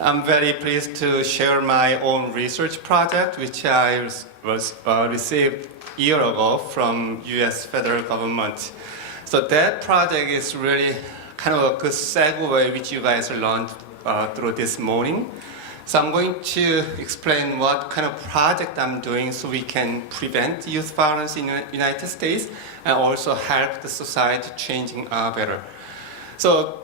I'm very pleased to share my own research project, which I received a year ago from U.S. federal government. So that project is really kind of a good segue which you guys learned through this morning. So I'm going to explain what kind of project I'm doing so we can prevent youth violence in the United States and also help the society changing better. So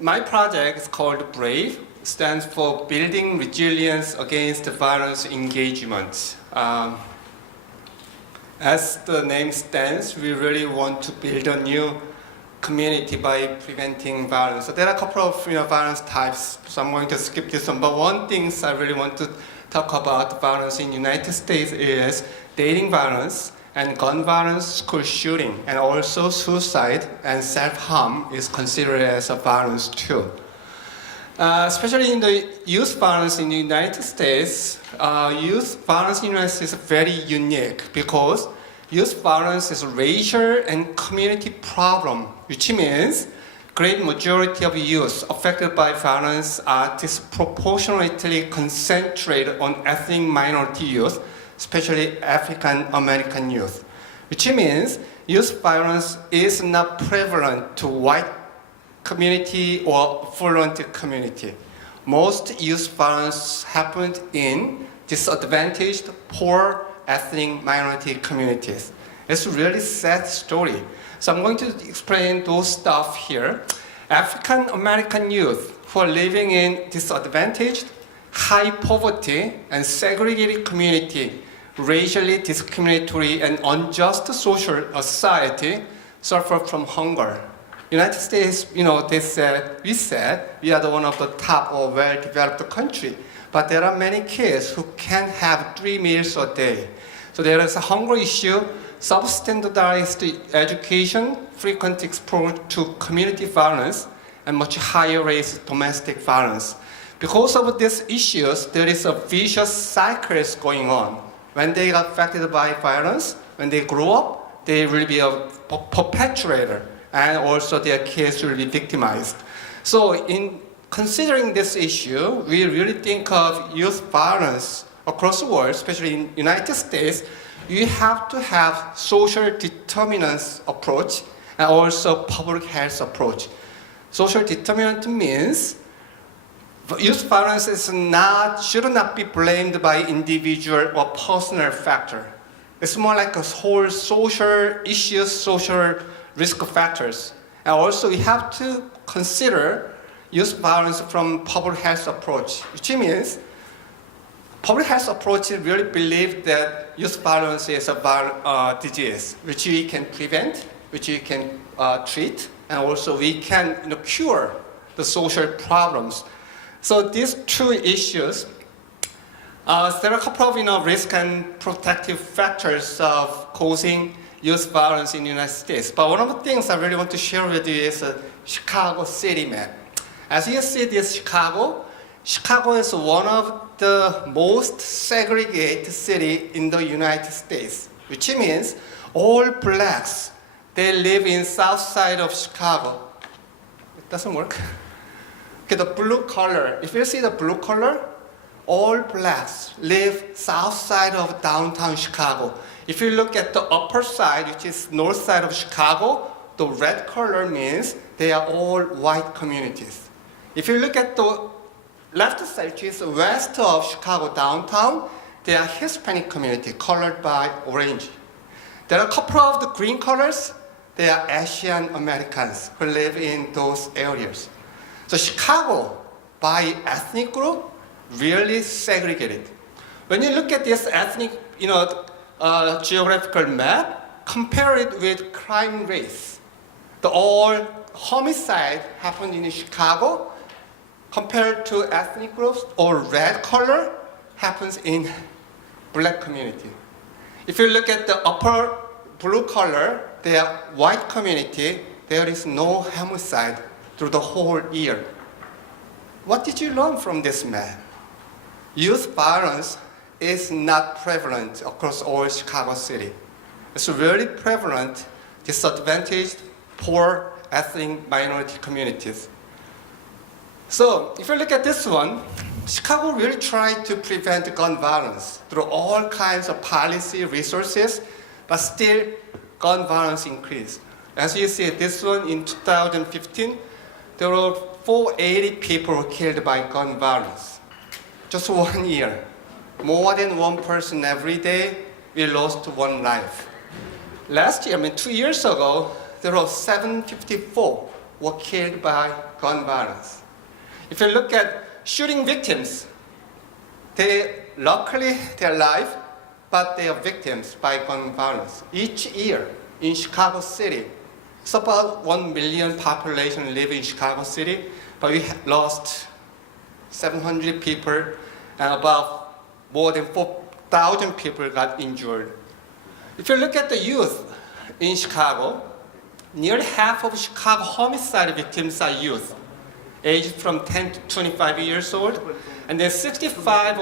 my project is called BRAVE, stands for Building Resilience Against Violence Engagement. As the name stands, we really want to build a new community by preventing violence. So there are a couple of violence types, so I'm going to skip this one. But one thing I really want to talk about violence in the United States is dating violence and gun violence, school shooting, and also suicide and self-harm is considered as a violence too. Especially in the youth violence in the United States, youth violence in the United States is very unique because youth violence is a racial and community problem, which means great majority of youth affected by violence are disproportionately concentrated on ethnic minority youth, especially African American youth, which means youth violence is not prevalent to white community or affluent community. Most youth violence happened in disadvantaged, poor, ethnic minority communities. It's a really sad story. So I'm going to explain those stuff here. African American youth who are living in disadvantaged, high poverty, and segregated community, racially discriminatory and unjust social society suffer from hunger. United States, we said we are one of the top or well-developed country, but there are many kids who can't have 3 meals a day. So there is a hunger issue, substandardized education, frequent exposure to community violence, and much higher rates of domestic violence. Because of these issues, there is a vicious cycle going on. When they are affected by violence, when they grow up, they will be a perpetrator, and also their kids will be victimized. So in considering this issue, we really think of youth violence across the world, especially in the United States. You have to have social determinants approach and also public health approach. Social determinant means youth violence should not be blamed by individual or personal factor. It's more like a whole social issues, social risk factors. And also we have to consider youth violence from public health approach, which means public health approach really believe that youth violence is a disease which we can prevent, which we can treat, and also we can cure the social problems. So these two issues, there are a couple of risk and protective factors of causing youth violence in the United States. But one of the things I really want to share with you is a Chicago city map. As you see this Chicago is one of the most segregated city in the United States, which means all blacks, they live in south side of Chicago. It doesn't work. Okay, the blue color, if you see the blue color, all blacks live south side of downtown Chicago. If you look at the upper side, which is north side of Chicago, the red color means they are all white communities. If you look at the left side, which is west of Chicago downtown, they are Hispanic community, colored by orange. There are a couple of the green colors, they are Asian Americans who live in those areas. So Chicago, by ethnic group, really segregated. When you look at this ethnic, geographical map, compare it with crime rates. The all homicide happened in Chicago compared to ethnic groups, or red color happens in black community. If you look at the upper blue color, they are white community, there is no homicide through the whole year. What did you learn from this map? Youth violence is not prevalent across all Chicago city. It's really prevalent, disadvantaged, poor, ethnic minority communities. So if you look at this one, Chicago really tried to prevent gun violence through all kinds of policy resources, but still gun violence increased. As you see, this one in 2015, there were 480 people killed by gun violence. Just 1 year. More than one person every day, we lost one life. Last year, 2 years ago, there were 754 were killed by gun violence. If you look at shooting victims, luckily they're alive, but they are victims by gun violence. Each year in Chicago City, it's about 1 million population live in Chicago City, but we lost 700 people and about more than 4,000 people got injured. If you look at the youth in Chicago, nearly half of Chicago homicide victims are youth, aged from 10 to 25 years old, and then 65%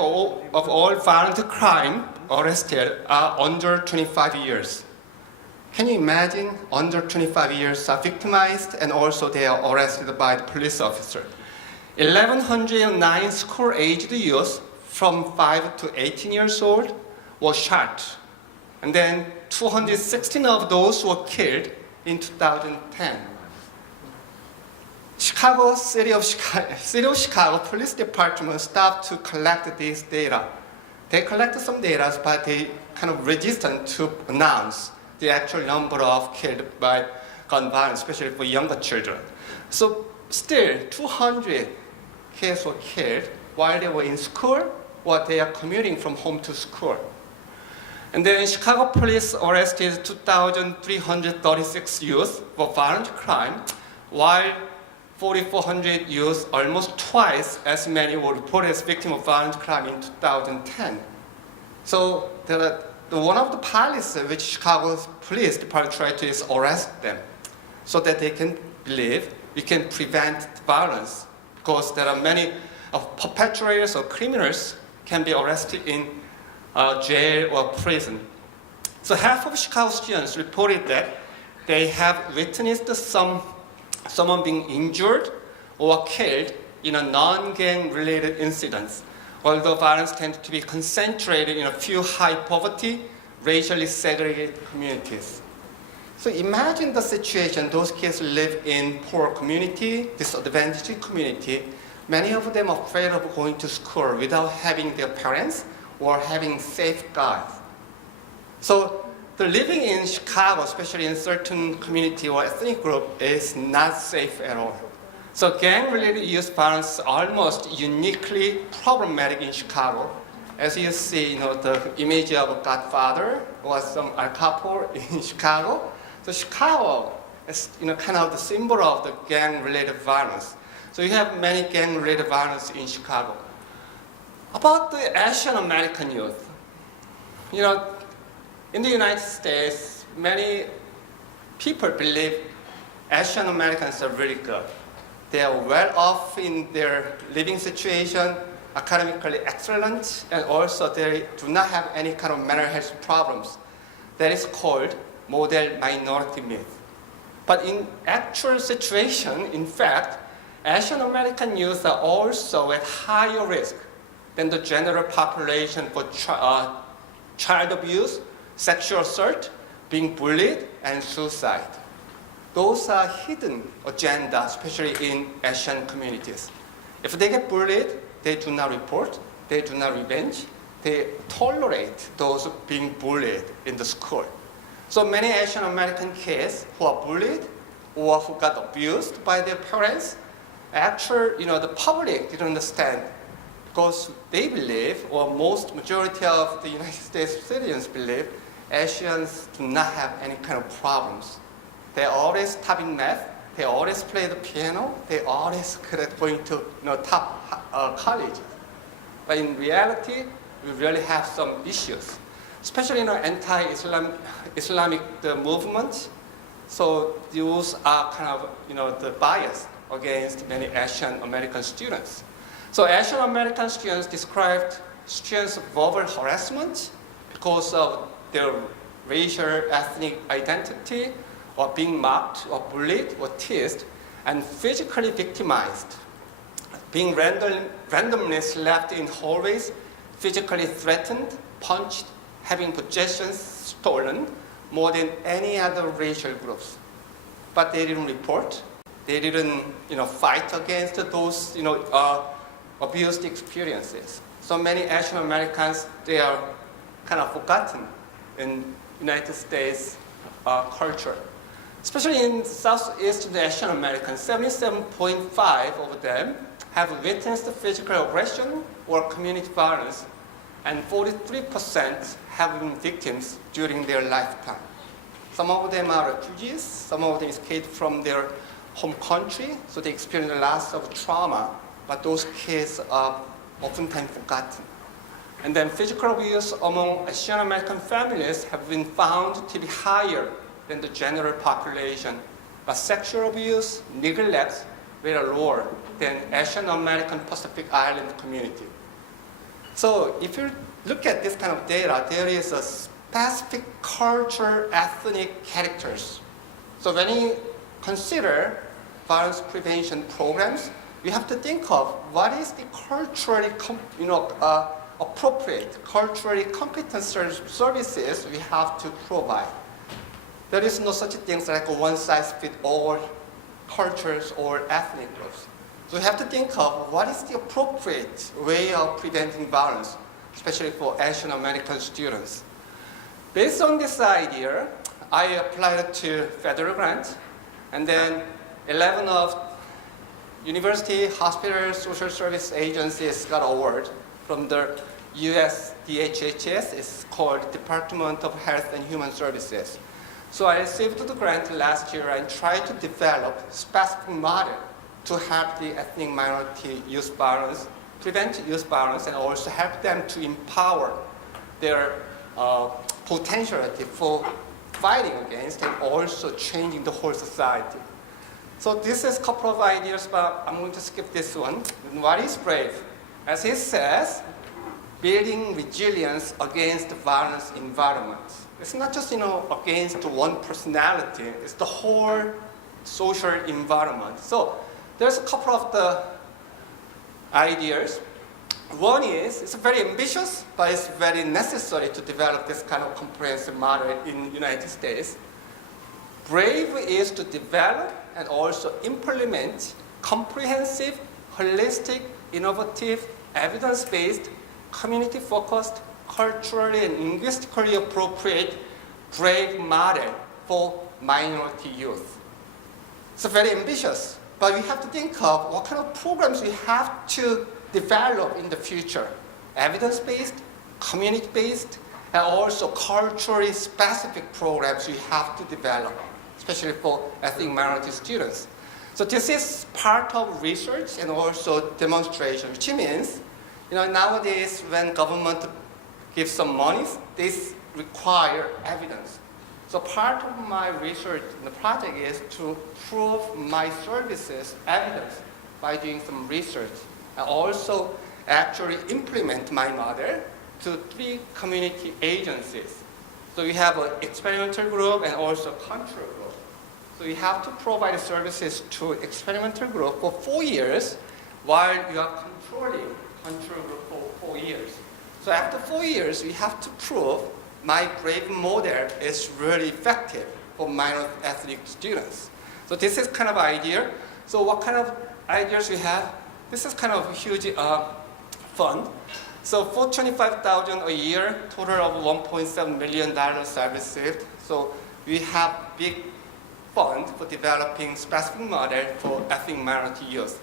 of all violent crime arrested are under 25 years. Can you imagine under 25 years are victimized and also they are arrested by the police officer? 1,109 school-aged youth from 5 to 18 years old were shot, and then 216 of those were killed in 2010. City of Chicago Police Department stopped to collect this data. They collected some data, but they kind of resistant to announce the actual number of killed by gun violence, especially for younger children. So still, 200 kids were killed while they were in school or they are commuting from home to school. And then Chicago police arrested 2,336 youth for violent crime, while 4,400 youth, almost twice as many, were reported as victims of violent crime in 2010. So one of the policies which Chicago Police Department tried to is arrest them so that they can believe we can prevent violence, because there are many perpetrators or criminals can be arrested in jail or prison. So half of Chicago students reported that they have witnessed someone being injured or killed in a non-gang related incidents, although violence tends to be concentrated in a few high poverty, racially segregated communities. So imagine the situation, those kids live in poor community, disadvantaged community. Many of them are afraid of going to school without having their parents or having safeguards. So the living in Chicago, especially in certain community or ethnic group, is not safe at all. So gang-related youth violence is almost uniquely problematic in Chicago. As you see, the image of Godfather or some Al Capone in Chicago. So Chicago is, kind of the symbol of the gang-related violence. So you have many gang-related violence in Chicago. About the Asian American youth, in the United States, many people believe Asian Americans are really good. They are well off in their living situation, academically excellent, and also they do not have any kind of mental health problems. That is called model minority myth. But in actual situation, in fact, Asian American youth are also at higher risk than the general population for child abuse, sexual assault, being bullied, and suicide. Those are hidden agendas, especially in Asian communities. If they get bullied, they do not report, they do not revenge, they tolerate those being bullied in the school. So many Asian American kids who are bullied or who got abused by their parents, actually, the public didn't understand, because they believe, or majority of the United States citizens believe, Asians do not have any kind of problems. They're always top in math, they always play the piano, they always going to top college. But in reality, we really have some issues, especially anti-Islamic movements. So those are kind of the bias against many Asian American students. So Asian American students described students' verbal harassment because of their racial ethnic identity, or being mocked or bullied or teased, and physically victimized being randomly left in hallways, physically threatened, punched, having possessions stolen more than any other racial groups. But they didn't report. They didn't, fight against those, abused experiences. So many Asian Americans, they are kind of forgotten in United States culture. Especially in Southeast Asian Americans, 77.5% of them have witnessed physical aggression or community violence, and 43% have been victims during their lifetime. Some of them are refugees, some of them escaped from their home country, so they experience lots of trauma, but those cases are oftentimes forgotten. And then physical abuse among Asian American families have been found to be higher than the general population, but sexual abuse, neglect were lower than Asian American Pacific Island community. So if you look at this kind of data, there is a specific cultural, ethnic characters. So when you consider violence prevention programs, you have to think of what is the culturally appropriate, culturally competent services we have to provide. There is no such thing like a one-size-fits-all cultures or ethnic groups. So we have to think of what is the appropriate way of preventing violence, especially for Asian American students. Based on this idea, I applied to federal grant, and then 11 of university, hospitals, social service agencies got award from the US DHHS. It's called Department of Health and Human Services. So I received the grant last year and tried to develop specific model to help the ethnic minority youth violence, prevent youth violence, and also help them to empower their potentiality for fighting against and also changing the whole society. So this is a couple of ideas, but I'm going to skip this one. What is brave? As it says, building resilience against violence environments. It's not just, against one personality, it's the whole social environment. So there's a couple of the ideas. One is, it's very ambitious, but it's very necessary to develop this kind of comprehensive model in the United States. Brave is to develop and also implement comprehensive, holistic, innovative, evidence-based, community-focused, culturally and linguistically appropriate brave model for minority youth. It's very ambitious, but we have to think of what kind of programs we have to develop in the future. Evidence-based, community-based, and also culturally specific programs we have to develop, especially for ethnic minority students. So this is part of research and also demonstration, which means, nowadays when government gives some money, this require evidence. So part of my research in the project is to prove my services evidence by doing some research, and also actually implement my model to 3 community agencies. So we have an experimental group and also control group. So you have to provide services to experimental group for 4 years while you are controlling control group for 4 years. So after 4 years, we have to prove my brave model is really effective for minor ethnic students. So this is kind of idea. So what kind of ideas we have? This is kind of a huge fund. So for $25,000 a year, total of $1.7 million are received. So we have big fund for developing specific model for ethnic minority youth.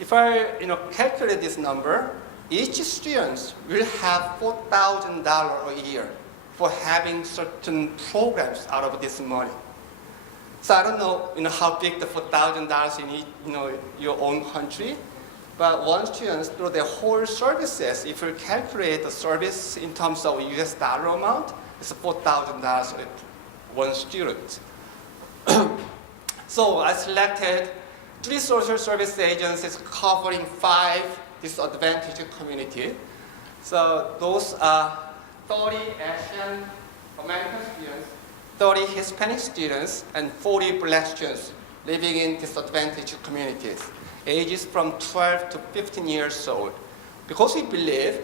If I calculate this number, each student will have $4,000 a year for having certain programs out of this money. So I don't know, how big the $4,000 in your own country, but one student through their whole services, if you calculate the service in terms of US dollar amount, it's $4,000 one student. So I selected 3 social service agencies covering 5 disadvantaged communities. So those are 30 Asian American students, 30 Hispanic students, and 40 Black students living in disadvantaged communities. ages from 12 to 15 years old. Because we believe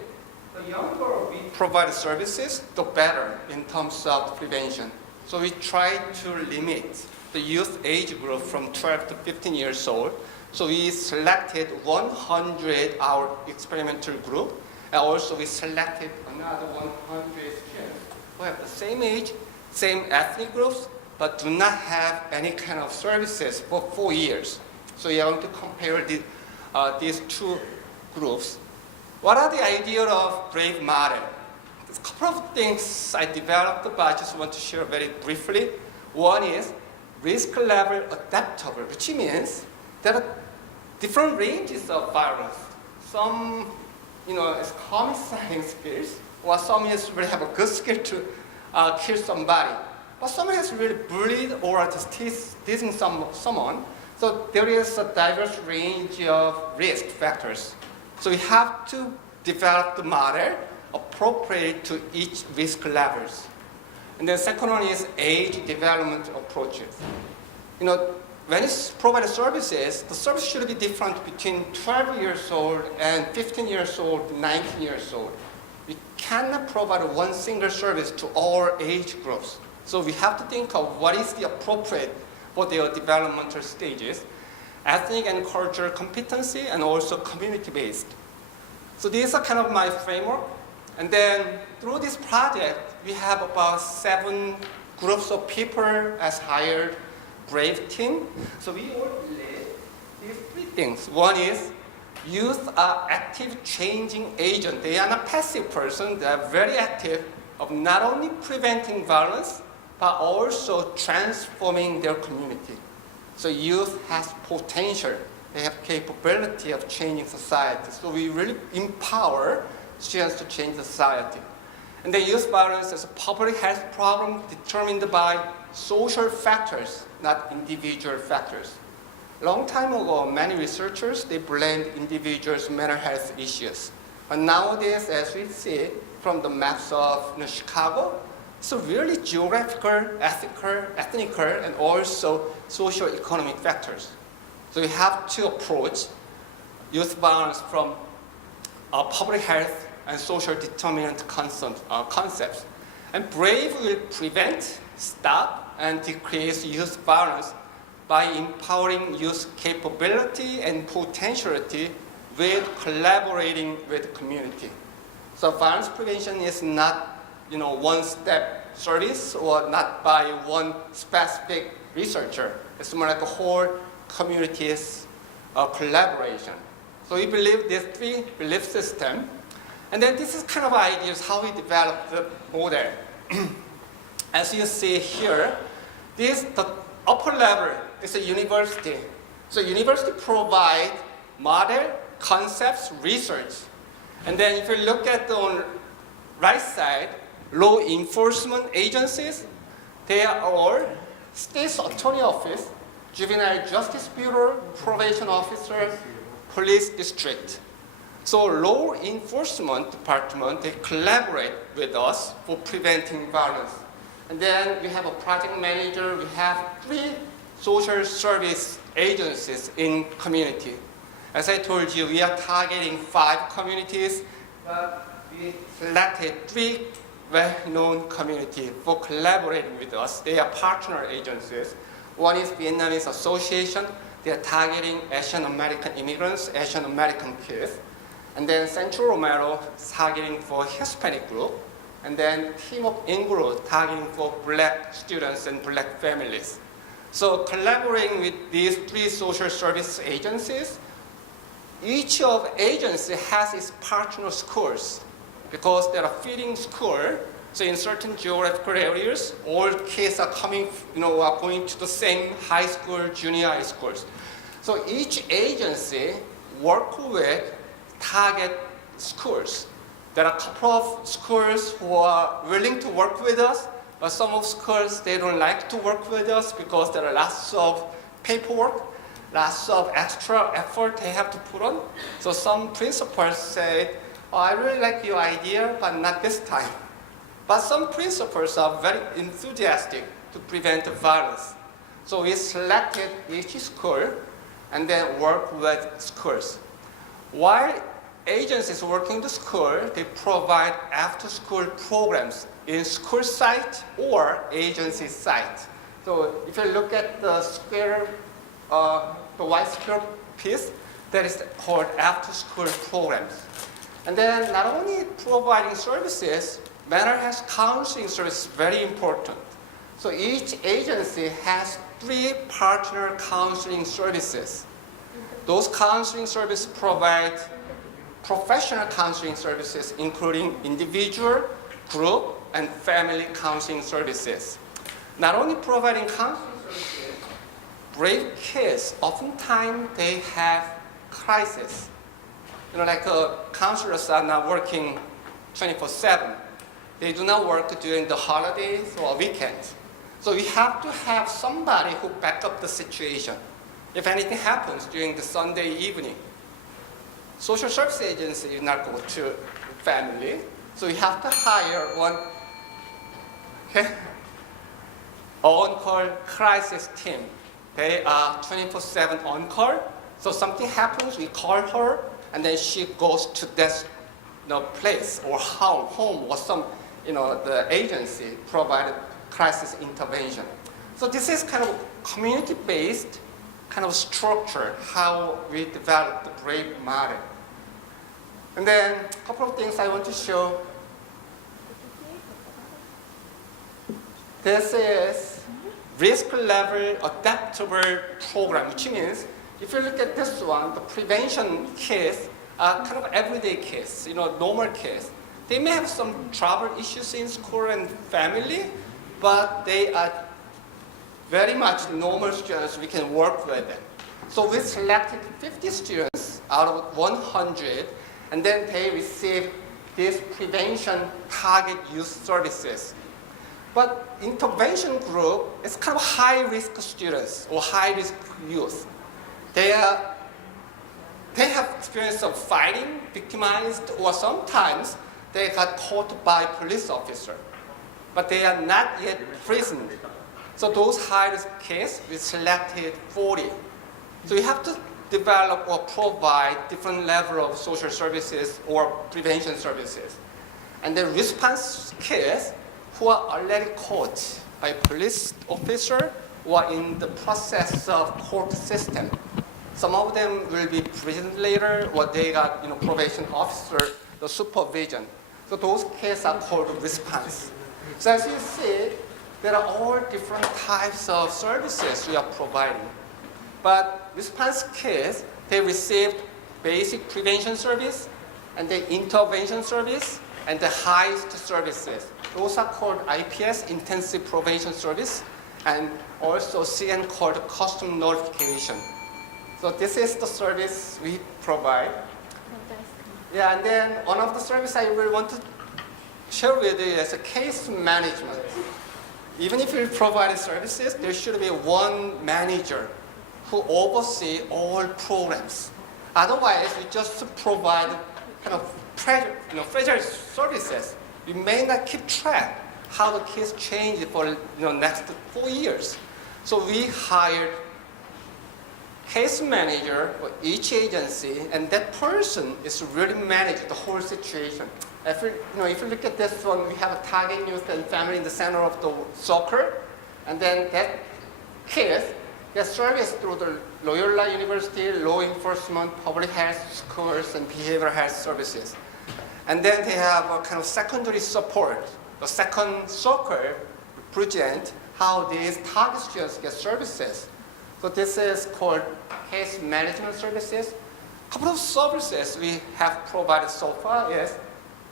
the younger we provide services, the better in terms of prevention. So we try to limit the youth age group from 12 to 15 years old. So we selected 100 our experimental group, and also we selected another 100 students who have the same age, same ethnic groups, but do not have any kind of services for 4 years. So you want to compare these two groups. What are the ideas of BRAVE model? There's a couple of things I developed, but I just want to share very briefly. One is risk level adaptable, which means there are different ranges of violence. Some, is homicide skills, or some is really have a good skill to kill somebody. But someone has really bullied or just teasing someone. So there is a diverse range of risk factors. So we have to develop the model appropriate to each risk levels. And the second one is age development approaches. When you provide services, the service should be different between 12 years old and 15 years old, 19 years old. We cannot provide one single service to all age groups. So we have to think of what is the appropriate for their developmental stages, ethnic and cultural competency, and also community-based. So these are kind of my framework. And then through this project, we have about 7 groups of people as hired BRAVE team. So we all believe these 3 things. One is youth are active changing agent. They are not passive person. They are very active of not only preventing violence, but also transforming their community. So youth has potential. They have capability of changing society. So we really empower students to change the society. And then youth violence is a public health problem determined by social factors, not individual factors. Long time ago, many researchers, they blamed individuals' mental health issues. But nowadays, as we see from the maps of Chicago, so really geographical, ethnic, and also socio-economic factors. So we have to approach youth violence from public health and social determinant concepts. And BRAVE will prevent, stop, and decrease youth violence by empowering youth capability and potentiality with collaborating with the community. So violence prevention is not one-step service or not by one specific researcher. It's more like a whole community's collaboration. So we believe these 3 belief systems. And then this is kind of ideas how we develop the model. As you see here, the upper level is a university. So university provide model, concepts, research. And then if you look at the right side, law enforcement agencies, they are all state's attorney office, juvenile justice bureau, probation officer, police district. So law enforcement department, they collaborate with us for preventing violence. And then we have a project manager, we have 3 social service agencies in community. As I told you, we are targeting 5 communities, but we selected 3 well-known communities for collaborating with us. They are partner agencies. One is Vietnamese Association. They are targeting Asian American immigrants, Asian American kids. And then Central Romero is targeting for Hispanic group. And then Team of Inglewood targeting for Black students and Black families. So collaborating with these 3 social service agencies, each of agency has its partner schools because there are feeding schools. So in certain geographical areas, all kids are coming, are going to the same high school, junior high schools. So each agency work with target schools. There are a couple of schools who are willing to work with us, but some of schools, they don't like to work with us because there are lots of paperwork, lots of extra effort they have to put on. So some principals say, I really like your idea, but not this time. But some principals are very enthusiastic to prevent violence. So we selected each school and then work with schools. While agencies working the school, they provide after-school programs in school site or agency site. So if you look at the square, the white square piece, that is called after-school programs. And then not only providing services, mental health counseling service is very important. So each agency has 3 partner counseling services. Those counseling services provide professional counseling services, including individual, group, and family counseling services. Not only providing counseling services, brave kids, oftentimes they have crisis. Like counselors are not working 24/7. They do not work during the holidays or weekends. So we have to have somebody who back up the situation if anything happens during the Sunday evening. Social service agency is not go to family, so you have to hire one on-call crisis team. They are 24/7 on-call. So something happens, we call her, and then she goes to that place or home or some, the agency provided crisis intervention. So this is kind of community-based kind of structure, how we develop the BRAVE model. And then a couple of things I want to show. This is risk level adaptable program, which means if you look at this one, the prevention kids are kind of everyday kids, normal kids. They may have some trouble issues in school and family, but they are very much normal students. We can work with them. So we selected 50 students out of 100, and then they receive these prevention target youth services. But intervention group is kind of high-risk students or high-risk youth. They have experience of fighting, victimized, or sometimes they got caught by police officer, but they are not yet imprisoned. So those high-risk kids, we selected 40. So you have to develop or provide different level of social services or prevention services. And the response kids who are already caught by police officer or in the process of court system. Some of them will be prisoned later, or they got probation officer, the supervision. So those cases are called response. So as you see, there are all different types of services we are providing. But response kids, they received basic prevention service, and the intervention service, and the highest services. Those are called IPS, Intensive Prevention Service, and also CN called Custom Notification. So this is the service we provide. Yeah, and then one of the services I really want to share with you is a case management. Even if you provide services, there should be one manager who oversees all programs. Otherwise, we just provide kind of fragile services. We may not keep track how the kids change for next 4 years. So we hired case manager for each agency, and that person is really managing the whole situation. If you look at this one, we have a target youth and family in the center of the circle, and then that kids get service through the Loyola University, law enforcement, public health schools, and behavioral health services. And then they have a kind of secondary support. The second circle represents how these target students get services. So this is called case management services. A couple of services we have provided so far is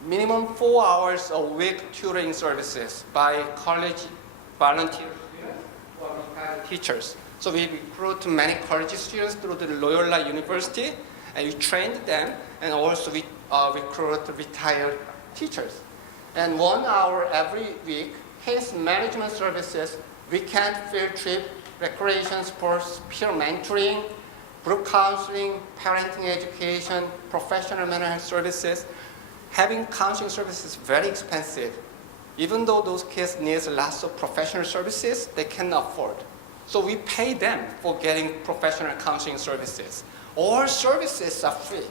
minimum 4 hours a week tutoring services by college volunteer students or teachers. So we recruit many college students through the Loyola University, and we trained them, and also we recruit retired teachers. And 1 hour every week, case management services, weekend field trip, recreation sports, peer mentoring, group counseling, parenting education, professional mental health services. Having counseling services is very expensive. Even though those kids need lots of professional services, they cannot afford. So we pay them for getting professional counseling services. All services are free.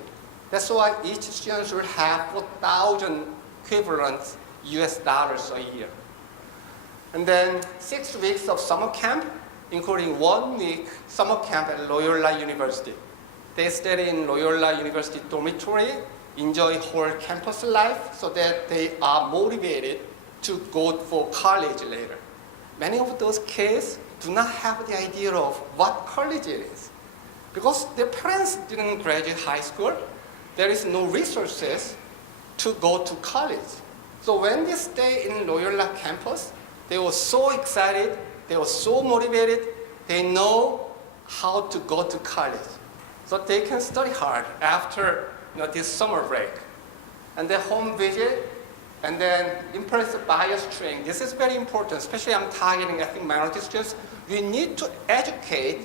That's why each student will have 4,000 equivalent US dollars a year. And then 6 weeks of summer camp, including 1 week summer camp at Loyola University. They study in Loyola University dormitory, enjoy whole campus life so that they are motivated to go for college later. Many of those kids do not have the idea of what college it is. Because their parents didn't graduate high school, there is no resources to go to college. So when they stay in Loyola campus, they were so excited, they were so motivated, they know how to go to college. So they can study hard after this summer break. And then home visit, and then implicit bias training. This is very important, especially I'm targeting ethnic minority students. We need to educate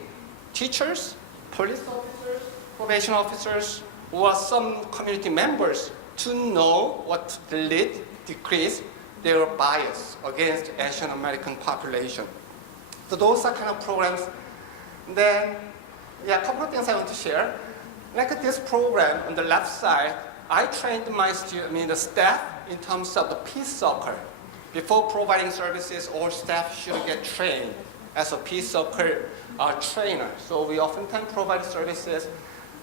teachers, police officers, probation officers, or some community members to know what to lead, decrease their bias against Asian American population. So those are kind of programs. Then, a couple of things I want to share. Like this program on the left side, I trained the staff in terms of the peace soccer. Before providing services, all staff should get trained as a peace soccer trainer. So we oftentimes provide services.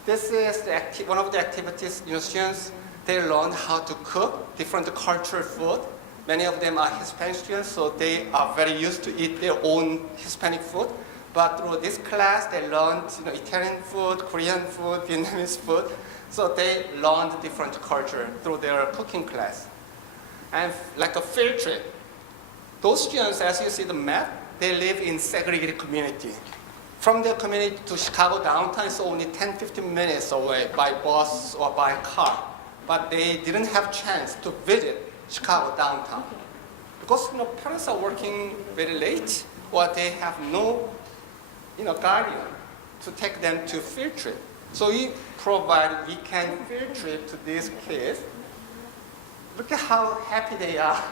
This is one of the activities, students, they learn how to cook different cultural food. Many of them are Hispanic students, so they are very used to eat their own Hispanic food. But through this class, they learned Italian food, Korean food, Vietnamese food. So they learned different culture through their cooking class. And like a field trip, those students, as you see the map, they live in segregated community. From their community to Chicago downtown is only 10-15 minutes away by bus or by car. But they didn't have chance to visit Chicago downtown. Because parents are working very late, or they have no guardian to take them to field trip. So we provide weekend field trip to these kids. Look at how happy they are.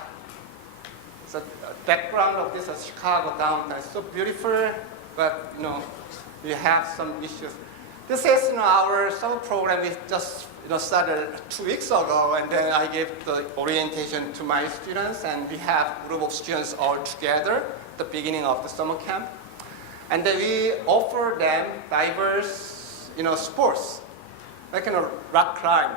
So the background of this is Chicago downtown. It's so beautiful, but we have some issues. This is our summer program. We just started 2 weeks ago, and then I gave the orientation to my students, and we have a group of students all together at the beginning of the summer camp. And then we offer them diverse, sports, like rock climb.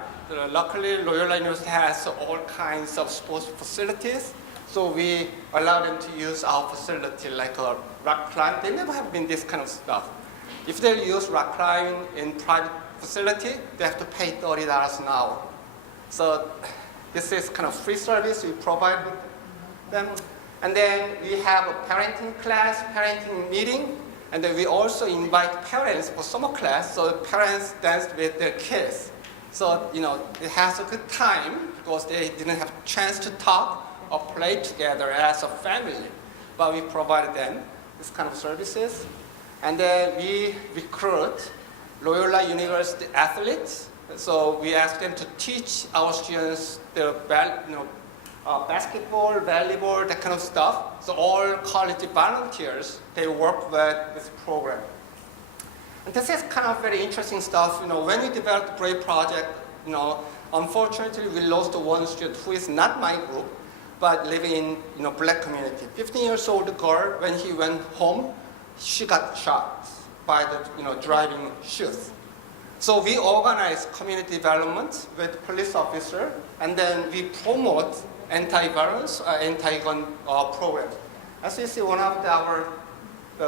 Luckily, Loyola University has all kinds of sports facilities, so we allow them to use our facility like a rock climb. They never have been this kind of stuff. If they use rock climbing in private facility, they have to pay $30 an hour. So this is kind of free service we provide them. And then we have a parenting class, parenting meeting, and then we also invite parents for summer class, so parents dance with their kids. So, it has a good time because they didn't have a chance to talk or play together as a family. But we provide them this kind of services. And then we recruit Loyola University athletes. So we ask them to teach our students their basketball, volleyball, that kind of stuff. So all college volunteers, they work with this program. And this is kind of very interesting stuff. When we developed the BRAVE project, unfortunately we lost one student who is not my group, but living in black community. 15 years old girl, when he went home, she got shot by the driving shoes. So we organize community development with police officer, and then we promote anti-violence, anti-gun program. As you see, one of our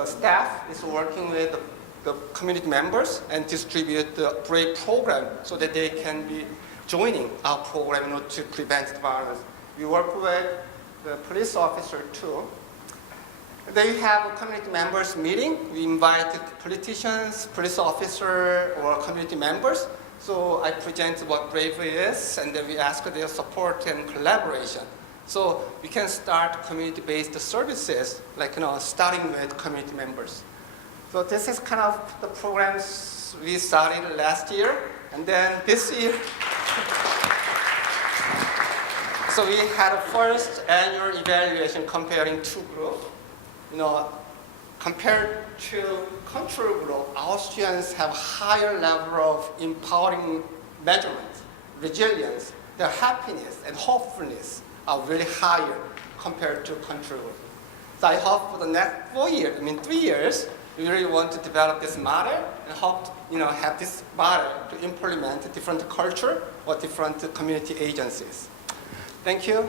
staff is working with the community members and distribute the BRAVE program so that they can be joining our program to prevent violence. We work with the police officer too. Then we have a community members meeting. We invite politicians, police officer, or community members. So I present what BRAVE is, and then we ask their support and collaboration. So we can start community-based services, like starting with community members. So this is kind of the programs we started last year, and then this year. So we had a first annual evaluation comparing two groups. compared to control group, our students have higher level of empowering measurement, resilience, their happiness and hopefulness are really higher compared to control group. So I hope for the next 3 years, we really want to develop this model and hope have this model to implement different culture or different community agencies. Thank you.